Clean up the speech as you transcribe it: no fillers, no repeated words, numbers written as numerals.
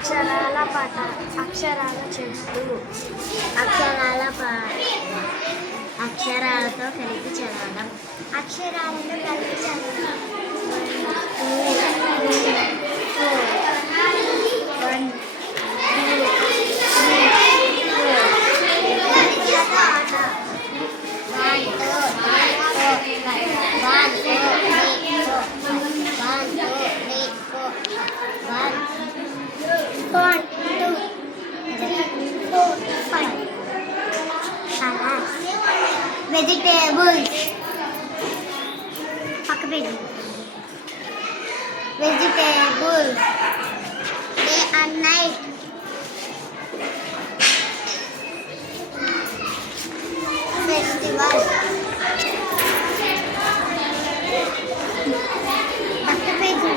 అక్షరాల పాట, అక్షరాల చెట్టు, అక్షరాల అక్షరాలతో కలిపి చదవడం. అక్షరాలను కలిపి చదవడం. 1 వెజిటేబుల్స్ పక్క పెట్టి vegetables day and night festival పక్క పేజీ